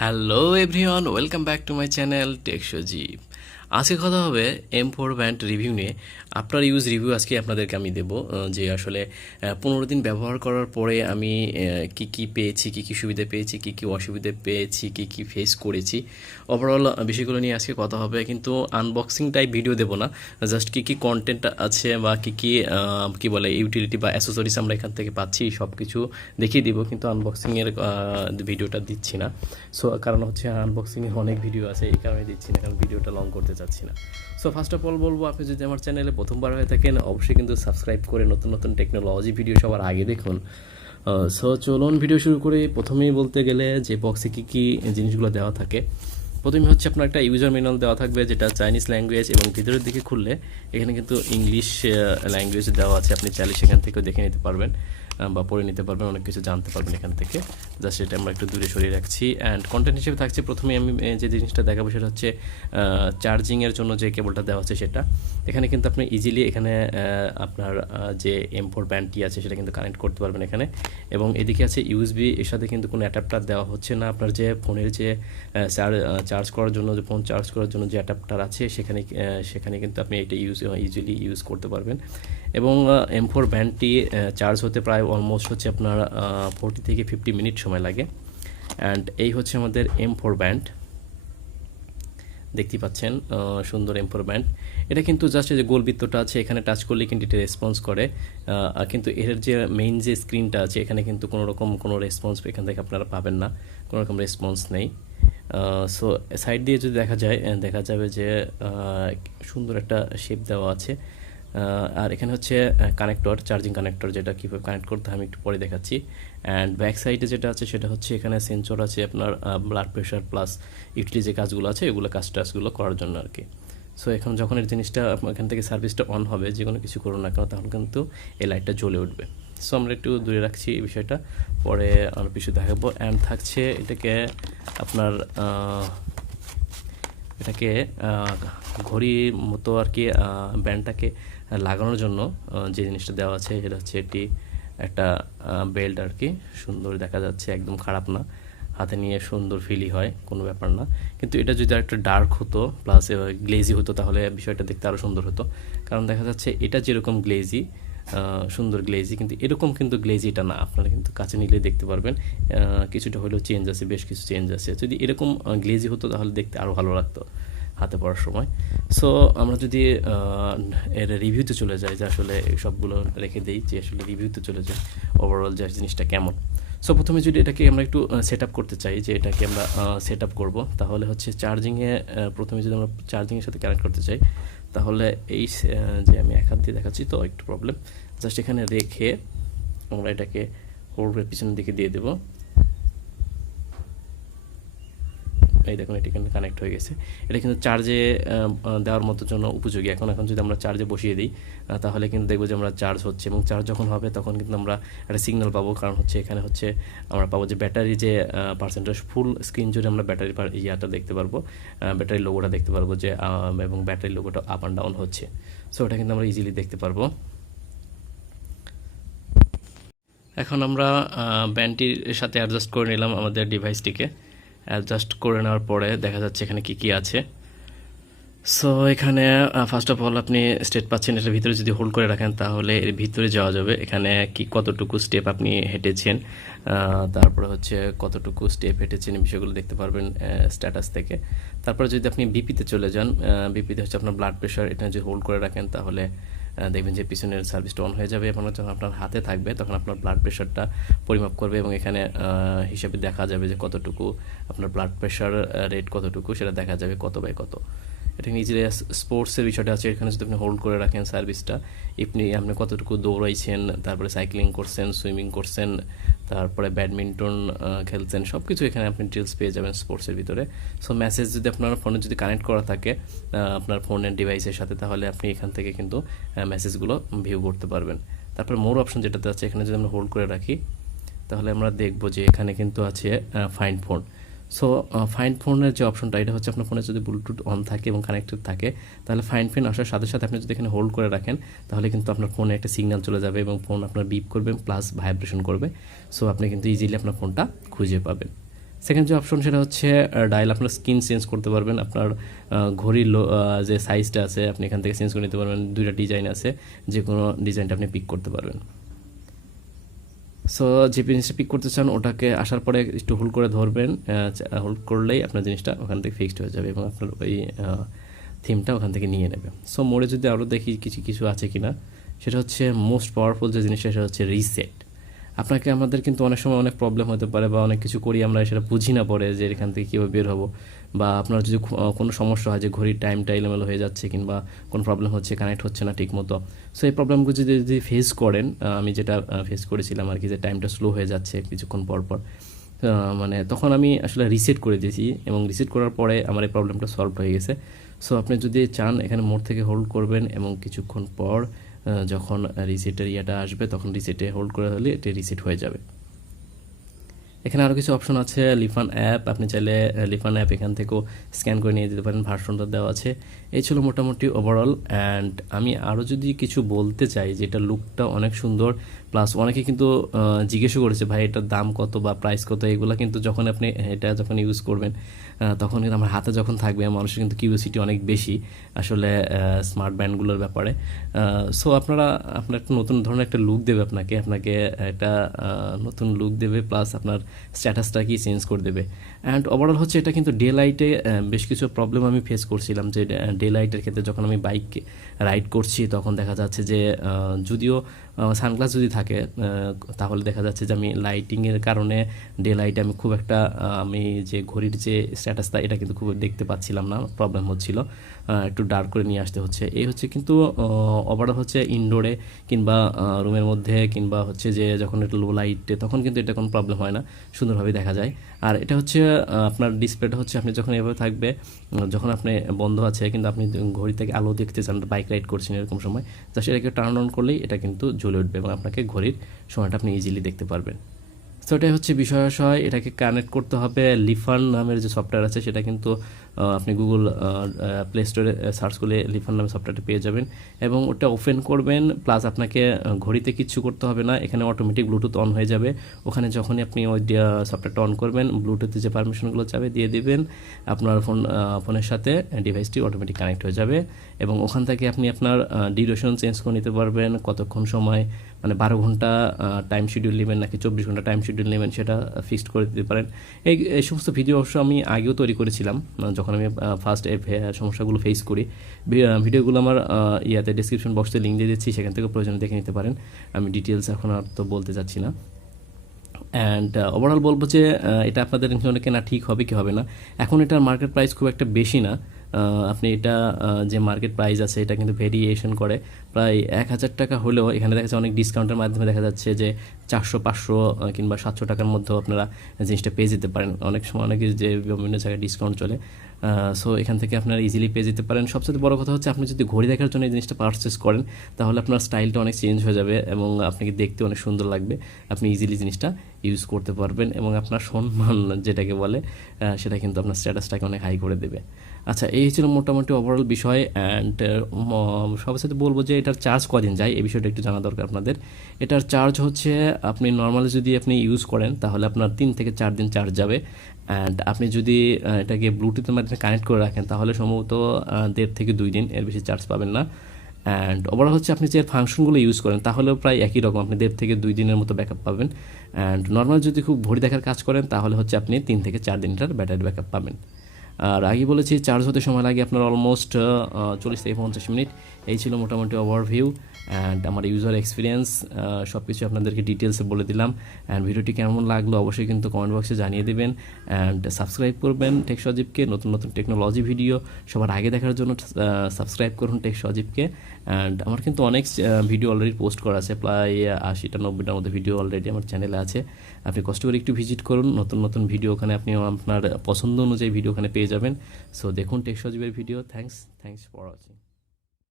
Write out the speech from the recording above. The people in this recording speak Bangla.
Hello everyone, welcome back to my channel টেকসোজি। আজকে কথা হবে M4 ব্যান্ড রিভিউ নিয়ে। আফটার ইউজ রিভিউ আজকে আপনাদেরকে আমি দেবো যে আসলে 15 দিন ব্যবহার করার পরে আমি কি কি পেয়েছি, কি কি সুবিধা পেয়েছি, কি কি অসুবিধা পেয়েছি, কি কি ফেস করেছি, ওভারঅল বিষয়গুলো নিয়ে আজকে কথা হবে। কিন্তু আনবক্সিং টাইপ ভিডিও দেবো না, জাস্ট কি কি কন্টেন্ট আছে বা কি কি কি বলে ইউটিলিটি বা অ্যাসেসরিজ আমরা এখান থেকে পাচ্ছি সব কিছু দেখিয়ে দিব, কিন্তু আনবক্সিংয়ের ভিডিওটা দিচ্ছি না। সো কারণ হচ্ছে আনবক্সিংয়ের অনেক ভিডিও আছে, এই কারণে দিচ্ছি না, কারণ ভিডিওটা লং করতে চাচ্ছি না। সো ফার্স্ট অফ অল বলবো, আপনি যদি আমার চ্যানেলে প্রথমবার হয়ে থাকেন অবশ্যই কিন্তু সাবস্ক্রাইব করে নতুন নতুন টেকনোলজি ভিডিও সবার আগে দেখুন। সো চলুন ভিডিও শুরু করে। প্রথমেই বলতে গেলে যে বক্সে কী কী জিনিসগুলো দেওয়া থাকে, প্রথমে হচ্ছে আপনার একটা ইউজার ম্যানুয়াল দেওয়া থাকবে যেটা চাইনিজ ল্যাঙ্গুয়েজ, এবং ভিতরের দিকে খুললে এখানে কিন্তু ইংলিশ ল্যাঙ্গুয়েজ দেওয়া আছে। আপনি চাইলে সেখান থেকেও দেখে নিতে পারবেন বা পড়ে নিতে পারবেন, অনেক কিছু জানতে পারবেন এখান থেকে। জাস্ট সেটা আমরা একটু দূরে সরিয়ে রাখছি। অ্যান্ড কন্টেন্ট হিসেবে থাকছে, প্রথমে আমি যে জিনিসটা দেখাবো সেটা হচ্ছে চার্জিংয়ের জন্য যে কেবলটা দেওয়া আছে সেটা। এখানে কিন্তু আপনি ইজিলি এখানে আপনার যে M4 ব্যান্ডটি আছে সেটা কিন্তু কানেক্ট করতে পারবেন এখানে। এবং এদিকে আছে ইউএসবি, এর সাথে কিন্তু কোনো অ্যাডাপ্টার দেওয়া হচ্ছে না। আপনার যে ফোনের যে চার্জ করার জন্য, যে ফোন চার্জ করার জন্য যে অ্যাডাপ্টার আছে সেখানে কিন্তু আপনি এটা ইজিলি ইউজ করতে পারবেন। এবং M4 ব্যান্ডটি চার্জ হতে প্রায় অলমোস্ট হচ্ছে আপনার 40 থেকে 50 মিনিট সময় লাগে। অ্যান্ড এই হচ্ছে আমাদের M4 ব্যান্ড, দেখতে পাচ্ছেন সুন্দর M4 ব্যান্ড। এটা কিন্তু জাস্ট যে গোলবৃত্তটা আছে এখানে টাচ করলে কিন্তু এটা রেসপন্স করে, কিন্তু এর যে মেইন যে স্ক্রিনটা আছে এখানে কিন্তু কোনো রেসপন্স এখান থেকে আপনারা পাবেন না, কোনো রকম রেসপন্স নেই। সো সাইড দিয়ে যদি দেখা যাবে যে সুন্দর একটা শেপ দেওয়া আছে। আর এখানে হচ্ছে কানেক্টর, চার্জিং কানেক্টর, যেটা কীভাবে কানেক্ট করতে হয় আমি একটু পরে দেখাচ্ছি। অ্যান্ড ব্যাক সাইডে যেটা আছে সেটা হচ্ছে এখানে সেন্সর আছে আপনার ব্লাড প্রেশার প্লাস ইউটিলিটি যে কাজগুলো আছে এগুলো টাজগুলো করার জন্য আর কি। সো এখন যখন এই জিনিসটা এখান থেকে সার্ভিসটা অন হবে, যে কোনো কিছু করুন না কেন, তখন কিন্তু এই লাইটটা জ্বলে উঠবে। সো আমরা একটু দূরে রাখছি এই বিষয়টা, পরে আমরা কিছু দেখাবো। অ্যান্ড থাকছে এটাকে আপনার এটাকে ঘড়ির মতো আর কি ব্যান্ডটাকে লাগানোর জন্য যে জিনিসটা দেওয়া আছে সেটা হচ্ছে একটা বেল্ট আর কি। সুন্দর দেখা যাচ্ছে, একদম খারাপ না, হাতে নিয়ে সুন্দর ফিলই হয়, কোনো ব্যাপার না। কিন্তু এটা যদি আরেকটা ডার্ক হতো প্লাস গ্লেজি হতো তাহলে বিষয়টা দেখতে আরও সুন্দর হতো। কারণ দেখা যাচ্ছে এটা যেরকম গ্লেজি, সুন্দর গ্লেজি, কিন্তু এরকম কিন্তু গ্লেজি এটা না। আপনারা কিন্তু কাছে নিলে দেখতে পারবেন কিছুটা হলেও চেঞ্জ আছে, বেশ কিছু চেঞ্জ আছে। যদি এরকম গ্লেজি হতো তাহলে দেখতে আরও ভালো লাগতো হাতে পড়ার সময়। সো আমরা যদি এর রিভিউতে চলে যাই, যে আসলে সবগুলো রেখে দিই, যে আসলে রিভিউতে চলে যাই ওভারঅল যে জিনিসটা কেমন। সো প্রথমে যদি এটাকে আমরা একটু সেট আপ করতে চাই, যে এটাকে আমরা সেট আপ করবো, তাহলে হচ্ছে প্রথমে যদি আমরা চার্জিংয়ের সাথে কানেক্ট করতে চাই, তাহলে যে আমি এক হাত দিয়ে দেখাচ্ছি তো একটু প্রবলেম, জাস্ট এখানে রেখে আমরা এটাকে হোল্ডের পিছনের দিকে দিয়ে দেবো। এই দেখুন এটি কিন্তু কানেক্ট হয়ে গেছে। এটা কিন্তু চার্জে দেওয়ার মতো জন্য উপযোগী। এখন যদি আমরা চার্জে বসিয়ে দিই তাহলে কিন্তু দেখবো যে আমরা চার্জ হচ্ছে, এবং চার্জ যখন হবে তখন কিন্তু আমরা একটা সিগন্যাল পাবো। কারণ হচ্ছে এখানে হচ্ছে আমরা পাবো যে ব্যাটারি যে পার্সেন্টেজ, ফুল স্ক্রিন জুড়ে আমরা ব্যাটারি ইয়াটা দেখতে পারবো, ব্যাটারির লোগোটা দেখতে পারবো যে, এবং ব্যাটারির লোগোটা আপ অ্যান্ড ডাউন হচ্ছে। সো ওটা কিন্তু আমরা ইজিলি দেখতে পারবো। এখন আমরা ব্যান্ডটির সাথে অ্যাডজাস্ট করে নিলাম আমাদের ডিভাইসটিকে। অ্যাডজাস্ট করে নেওয়ার পরে দেখা যাচ্ছে এখানে কি কি আছে। সো এখানে ফার্স্ট অফ অল আপনি স্টেপ পাচ্ছেন, এটার ভিতরে যদি হোল্ড করে রাখেন তাহলে এর ভিতরে যাওয়া যাবে। এখানে কতটুকু স্টেপ আপনি হেঁটেছেন, তারপরে হচ্ছে কতটুকু স্টেপ হেঁটেছেন এই বিষয়গুলো দেখতে পারবেন স্ট্যাটাস থেকে। তারপরে যদি আপনি বিপিতে চলে যান, বিপিতে হচ্ছে আপনার ব্লাড প্রেশার, এটা যদি হোল্ড করে রাখেন তাহলে দেখবেন যে পিছনের সার্ভিসটা অন হয়ে যাবে, এবং যখন আপনার হাতে থাকবে তখন আপনার ব্লাড প্রেশারটা পরিমাপ করবে, এবং এখানে হিসাবে দেখা যাবে যে কতটুকু আপনার ব্লাড প্রেশার রেট কতটুকু সেটা দেখা যাবে কত বাই কত। এটা নিজের স্পোর্টসের বিষয়টা আছে, এখানে যদি আপনি হোল্ড করে রাখেন সার্ভিসটা, আপনি কতটুকু দৌড়াইছেন, তারপরে সাইক্লিং করছেন, সুইমিং করছেন, তারপরে ব্যাডমিন্টন খেলছেন, সব কিছু এখানে আপনি ডিটেলস পেয়ে যাবেন স্পোর্টসের ভিতরে। সো মেসেজ যদি আপনার ফোনে যদি কানেক্ট করা থাকে আপনার ফোনের ডিভাইসের সাথে, তাহলে আপনি এখান থেকে কিন্তু মেসেজগুলো ভিউ করতে পারবেন। তারপরে মোর অপশন যেটাতে আছে, এখানে যদি আমরা হোল্ড করে রাখি তাহলে আমরা দেখব যে এখানে কিন্তু আছে ফাইন্ড ফোন। সো ফাইন্ড ফোনের যে অপশনটা, এটা হচ্ছে আপনার ফোনে যদি ব্লুটুথ অন থাকে এবং কানেক্টেড থাকে, তাহলে ফাইন্ড ফোন আসার সাথে সাথে আপনি যদি এখানে হোল্ড করে রাখেন তাহলে কিন্তু আপনার ফোনে একটা সিগন্যাল চলে যাবে, এবং ফোন আপনার বিপ করবে প্লাস ভাইব্রেশন করবে। সো আপনি কিন্তু ইজিলি আপনার ফোনটা খুঁজে পাবেন। সেকেন্ড যে অপশন সেটা হচ্ছে ডায়াল, আপনার স্ক্রিন চেঞ্জ করতে পারবেন, আপনার ঘড়ির যে সাইজটা আছে আপনি এখান থেকে চেঞ্জ করে নিতে পারবেন। দুইটা ডিজাইন আছে, যে কোনো ডিজাইনটা আপনি পিক করতে পারবেন। সো যে জিনিসটা পিক করতে চান ওটাকে আসার পরে একটু হোল্ড করে ধরবেন, হোল্ড করলেই আপনার জিনিসটা ওখান থেকে ফিক্সড হয়ে যাবে এবং আপনার ওই থিমটা ওখান থেকে নিয়ে নেবে। সো মোডে যদি আরও দেখি কিছু কিছু আছে কিনা, সেটা হচ্ছে মোস্ট পাওয়ারফুল যে জিনিসটা সেটা হচ্ছে রিসেট। আপনাকে আমাদের কিন্তু অনেক সময় অনেক প্রবলেম হতে পারে বা অনেক কিছু করি আমরা, সেটা বুঝি না পরে যে এখান থেকে কীভাবে বের হবো, বা আপনার যদি কোনো সমস্যা হয় যে ঘড়ির টাইমটা এলোমেলো হয়ে যাচ্ছে কিংবা কোনো প্রবলেম হচ্ছে, কানেক্ট হচ্ছে না ঠিক মতো। সো এই প্রবলেমগুলো যদি ফেস করেন, আমি যেটা ফেস করেছিলাম আর কি, যে টাইমটা স্লো হয়ে যাচ্ছে কিছুক্ষণ পর পর, মানে তখন আমি আসলে রিসেট করে দিয়েছি এবং রিসেট করার পরে আমার এই প্রবলেমটা সলভ হয়ে গেছে। সো আপনি যদি চান এখানে মোড থেকে হোল্ড করবেন এবং কিছুক্ষণ পর যখন রিসেটের ইয়েটা আসবে তখন রিসেটে হোল্ড করে হলে এটা রিসেট হয়ে যাবে। এখানে আরও কিছু অপশন আছে, লিফান অ্যাপ, আপনি চাইলে লিফান অ্যাপ এখান থেকেও স্ক্যান করে নিয়ে যেতে পারেন, ভার্সনটা দেওয়া আছে। এই ছিল মোটামুটি ওভারঅল। অ্যান্ড আমি আরও যদি কিছু বলতে চাই, যে এটা লুকটা অনেক সুন্দর, প্লাস অনেকে কিন্তু জিজ্ঞেসও করেছে ভাই এটার দাম কত বা প্রাইস কত, এগুলো কিন্তু যখন আপনি এটা যখন ইউজ করবেন তখন কিন্তু আমার হাতে যখন থাকবে মানুষের কিন্তু কিউরিওসিটি অনেক বেশি আসলে স্মার্ট ব্যান্ডগুলোর ব্যাপারে। সো আপনার একটা নতুন ধরনের একটা লুক দেবে, আপনাকে একটা নতুন লুক দেবে, প্লাস আপনার স্ট্যাটাসটা কি চেঞ্জ করে দেবে। অ্যান্ড ওভারঅল হচ্ছে এটা কিন্তু ডে লাইটে বেশ কিছু প্রবলেম আমি ফেস করছিলাম, যে ডে লাইটের ক্ষেত্রে যখন আমি বাইক রাইড করছি তখন দেখা যাচ্ছে যে যদিও সানগ্লাস যদি থাকে তাহলে দেখা যাচ্ছে যে আমি লাইটিংয়ের কারণে ডে লাইটে আমি খুব একটা আমি যে ঘড়ির যে স্ট্যাটাসটা এটা কিন্তু খুব দেখতে পাচ্ছিলাম না, প্রবলেম হচ্ছিল, একটু ডার্ক করে নিয়ে আসতে হচ্ছে। এই হচ্ছে কিন্তু ওভারঅল হচ্ছে ইনডোরে কিংবা রুমের মধ্যে কিংবা হচ্ছে যে যখন এটা লো লাইটে তখন কিন্তু এটা কোনো প্রবলেম হয় না, সুন্দরভাবে দেখা যায়। আর এটা হচ্ছে আপনার ডিসপ্লেটা হচ্ছে আপনি যখন এভাবে থাকবে, যখন আপনি বন্ধ আছে কিন্তু আপনি ঘড়ি থেকে আলো দেখতে চান, বাইক রাইড করছেন এরকম সময়, তো সেটাকে টার্ন অন করলেই এটা কিন্তু জ্বলে উঠবে এবং আপনাকে ঘড়ির সময়টা আপনি ইজিলি দেখতে পারবেন। সো এটাই হচ্ছে বিষয়। এটাকে কানেক্ট করতে হবে লিফান নামের যে সফটওয়্যার আছে, সেটা কিন্তু আপনি গুগল প্লে স্টোরে সার্চ করলে লিফান নামের সফটওয়্যারটা পেয়ে যাবেন এবং ওটা ওপেন করবেন। প্লাস আপনাকে ঘড়িতে কিচ্ছু করতে হবে না, এখানে অটোমেটিক ব্লুটুথ অন হয়ে যাবে। ওখানে যখনই আপনি ওই সফটওয়্যারটা অন করবেন, ব্লুটুথে যে পারমিশনগুলো চাবে দিয়ে দিবেন, আপনার ফোনের সাথে ডিভাইসটি অটোমেটিক কানেক্ট হয়ে যাবে এবং ওখান থেকে আপনি আপনার ডিউরেশন চেঞ্জ করে নিতে পারবেন, কতক্ষণ সময়, মানে 12 ঘন্টা টাইম শিডিউল নেবেন নাকি 24 ঘন্টা টাইম শিডিউল নেবেন সেটা ফিক্সড করে দিতে পারেন। এই সমস্ত ভিডিও অবশ্য আমি আগেও তৈরি করেছিলাম যখন আমি ফার্স্ট সমস্যাগুলো ফেস করি। ভিডিওগুলো আমার ডিসক্রিপশন বক্সে লিঙ্ক দিয়ে দিচ্ছি, সেখান থেকে প্রয়োজনে দেখে নিতে পারেন। আমি ডিটেলস এখন আর তো বলতে চাচ্ছি না। অ্যান্ড ওভারঅল বলবো যে এটা আপনাদের জন্য কেনা ঠিক হবে কি হবে না। এখন এটার মার্কেট প্রাইস খুব একটা বেশি না, আপনি এটা যে মার্কেট প্রাইস আছে এটা কিন্তু ভেরিয়েশন করে, প্রায় 1000 টাকা হলেও এখানে দেখা যাচ্ছে অনেক ডিসকাউন্টের মাধ্যমে দেখা যাচ্ছে যে 400, 500 কিংবা 700 টাকার মধ্যেও আপনারা জিনিসটা পেয়ে যেতে পারেন। অনেক সময় অনেকে যে বিভিন্ন জায়গায় ডিসকাউন্ট চলে, সো এখান থেকে আপনারা ইজিলি পেয়ে যেতে পারেন। সবচেয়ে বড় কথা হচ্ছে আপনি যদি ঘড়ি দেখার জন্য এই জিনিসটা পারচেস করেন তাহলে আপনার স্টাইলটা অনেক চেঞ্জ হয়ে যাবে এবং আপনাকে দেখতে অনেক সুন্দর লাগবে, আপনি ইজিলি জিনিসটা ইউজ করতে পারবেন এবং আপনার সম্মান যেটাকে বলে সেটা কিন্তু আপনার স্ট্যাটাসটাকে অনেক হাই করে দেবে। আচ্ছা, এই ছিল মোটামুটি ওভারঅল বিষয়। অ্যান্ড সবার সাথে বলবো যে এটার চার্জ কদিন যায় এই বিষয়টা একটু জানা দরকার আপনাদের। এটার চার্জ হচ্ছে আপনি নর্মালি যদি আপনি ইউজ করেন তাহলে আপনার 3 থেকে 4 দিন চার্জ যাবে। অ্যান্ড আপনি যদি এটাকে ব্লুটুথের মাধ্যমে কানেক্ট করে রাখেন তাহলে সম্ভবত 1.5 থেকে 2 দিন, এর বেশি চার্জ পাবেন না। অ্যান্ড ওভারঅল হচ্ছে আপনি যে ফাংশনগুলো ইউজ করেন তাহলেও প্রায় একই রকম, আপনি 1.5 থেকে 2 দিনের মতো ব্যাকআপ পাবেন। অ্যান্ড নর্মাল যদি খুব ঘড়ি দেখার কাজ করেন তাহলে হচ্ছে আপনি 3 থেকে 4 দিনটার ব্যাটারি ব্যাকআপ পাবেন। আর আগে বলেছি চার্জ হতে সময় লাগে আপনার অলমোস্ট 40 থেকে 50 মিনিট। এই ছিল মোটামুটি ওভারভিউ অ্যান্ড আমার ইউজার এক্সপিরিয়েন্স, সব কিছু আপনাদেরকে ডিটেলসে বলে দিলাম। অ্যান্ড ভিডিওটি কেমন লাগলো অবশ্যই কিন্তু কমেন্ট বক্সে জানিয়ে দেবেন। অ্যান্ড সাবস্ক্রাইব করবেন টেক সজীবকে, নতুন নতুন টেকনোলজি ভিডিও সবার আগে দেখার জন্য সাবস্ক্রাইব করুন টেক সজীবকে। অ্যান্ড আমার কিন্তু অনেক ভিডিও অলরেডি পোস্ট করা আছে, প্রায় 80-90টার মধ্যে ভিডিও অলরেডি আমার চ্যানেলে আছে। আপনি কষ্ট করে একটু ভিজিট করুন, নতুন নতুন ভিডিও ওখানে আপনি আপনার পছন্দ অনুযায়ী ভিডিও ওখানে পেয়ে যাবেন। সো দেখুন টেক সজীবের ভিডিও। Thanks for watching.